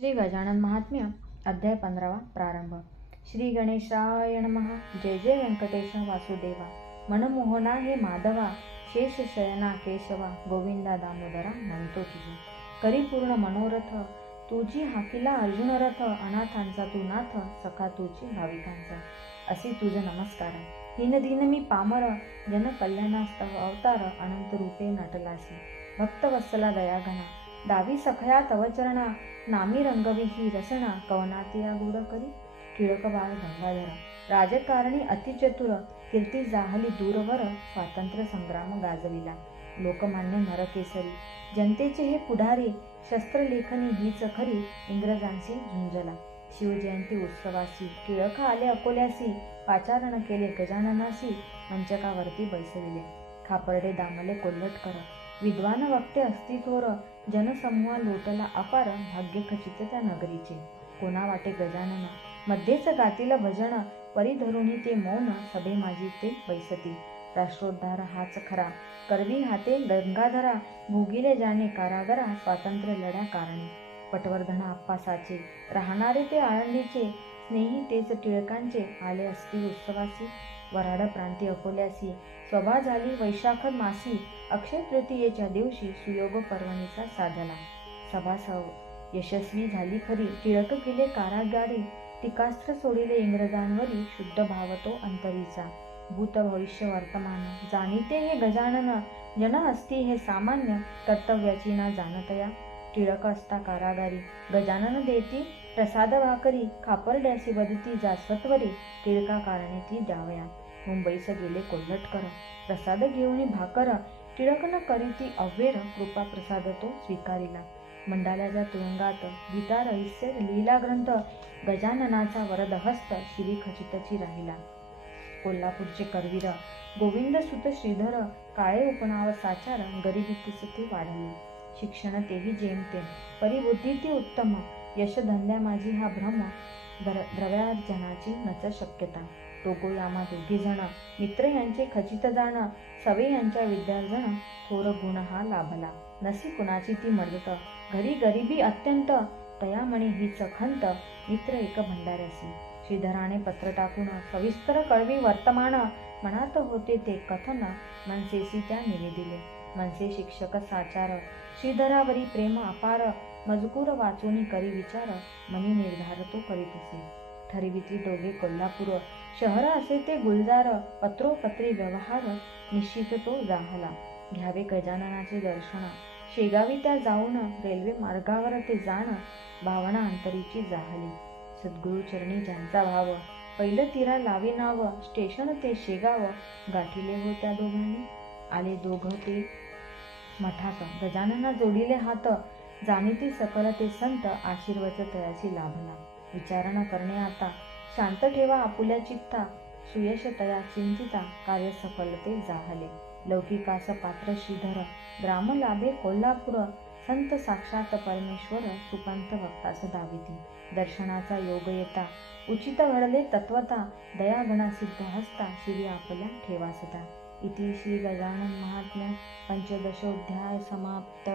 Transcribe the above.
श्री गजानन महात्म्य अध्याय 15 प्रारंभ. श्री गणेशाय नमः. जय जय व्यंकटेश वासुदेवा. मनमोहना हे माधवा, शेष शयना केशवा, गोविंदा दामोदरा म्हणतो तुझे. करी पूर्ण मनोरथ, तुझी हाकिला अर्जुन रथ, अनाथांचा तू नाथ, सखा तुझी भाविकांचा. असे तुझ नमस्कार. हीन दीन मी पामर, जन कल्याणास्तव अवतार, अनंत रूपे नटलासी. भक्त वत्सला दयाघना, दावी सखया तव चरणा, नामी रंगवी ही रसना, कवनातिया गुड करी. टिळक बाळ गंगाधर, राजकारणी अतिचतुर, कीर्ती जाहली दूरवर, स्वातंत्र्य संग्राम गाजविला. लोकमान्य नरकेसरी, जनतेचे हे पुढारी, शस्त्रलेखनी हीच खरी, इंग्रजांशी झुंजला. शिवजयंती उत्सवासी, टिळक आले अकोल्यासी, पाचारण केले गजाननासी, मंचकावरती बैसविले. खापर्डे दामले कोल्हटकर, विद्वान वक्ते असती थोर, जनसमूहा लोटला अपार, भाग्य खचित त्या नगरीचे. कोणा वाटे गजानना, मध्येच गातील भजन, परी धरुणी ते मौन, सभे माझी ते बैसती. राष्ट्रोद्धार हाच खरा, करवी हाते गंगाधरा, भोगिले जाणे कारागरा, स्वातंत्र्य लढ्या कारणी. पटवर्धन आप्पासाचे, राहणारे ते आळंदीचे, स्नेही तेच टिळकांचे, आले असती उत्सवासी. वराड प्रांती अकोल्यासी, स्वभा झाली वैशाख मासी, अक्षय तृतीयेच्या दिवशी, सुयोग पर्वणीचा साधला. सभा यशस्वी झाली खरी, टिळक गेले कारागारी, टीकास्त्र सोडिले इंग्रजांवरी, शुद्ध भाव तो अंतरीचा. भूत भविष्य वर्तमान, जाणीते हे गजानन, जन असती हे सामान्य, कर्तव्याची ना जाणतया. टिळक असता कारागारी, गजानन देती प्रसाद भाकरी, खापर्ड्यासी बदती जा सत्वरी, टिळका कारणे ती द्यावया. मुंबईस गेले कोल्हटकर, प्रसाद घेऊन भाकर, टिळक न करीती अव्वेर, कृपा प्रसाद तो स्वीकारिला. मंडाल्याच्या तुरुंगात गीता रहस्य लिहिला ग्रंथ, गजाननाचा वरद हस्त, शिरी खचितची राहिला. कोल्हापूरचे करवीर, गोविंद सुत श्रीधर, काळे उपनाव साचार, गरिबीतीस ती वाढली. शिक्षण तेही जेमतेम, परिबुद्धी ती उत्तम, यश धंद्या माझी हा भ्रम, द्रव्यार्जनाची नच शक्यता. दोघो यामा दोघी जण, मित्र यांचे खचित जाण, सवे यांच्या विद्यार्जन, थोर गुण हा लाभला. नसी कुणाची ती मदत, घरी गरिबी अत्यंत, तयामणी हीच खंत, मित्र एक भंडाऱ्यासी. श्रीधराने पत्र टाकून सविस्तर कळवी वर्तमान, मनात होते ते कथन, मनसेसी त्या निवेदिले. मनसे शिक्षक साचार, श्रीधरावरी प्रेम अपार, मजकूर वाचून करी विचार, मनी निर्धार तो करीतसे. ठरविती दोघे कोल्हापूर, शहर असे ते गुलजार, पत्रोपत्री व्यवहार, निश्चित तो जाहला. घ्यावे गजाननाचे दर्शन, शेगावी त्या जाऊन, रेल्वे मार्गावर ते जाण, भावना अंतरीची जाहली. सद्गुरु चरणी ज्यांचा भाव, पहिलं तिरा लावे नाव, स्टेशन ते शेगाव, गाठीले हो त्या दोघांनी. आले दोघ ते मठात, गजानना जोडिले हात, जाणीती सकल ते संत, आशीर्वच तयाची लाभला. विचारणा करणे आता, शांत ठेवा आपुल्या चित्ता, सुयश तया चिंतिता, कार्य सफल ते जाहले. लौकिकास पात्र श्रीधर, ग्राम लाभे कोल्हापूर, संत साक्षात परमेश्वर, सुपंत भक्तास दाविती. दर्शनाचा योग येता, उचित घडले तत्वता, दयागणा सिद्ध हस्ता, शिरी आपल्या ठेवासता. इति श्री गजानन महात्म्य पंचदशोऽध्याय समाप्त.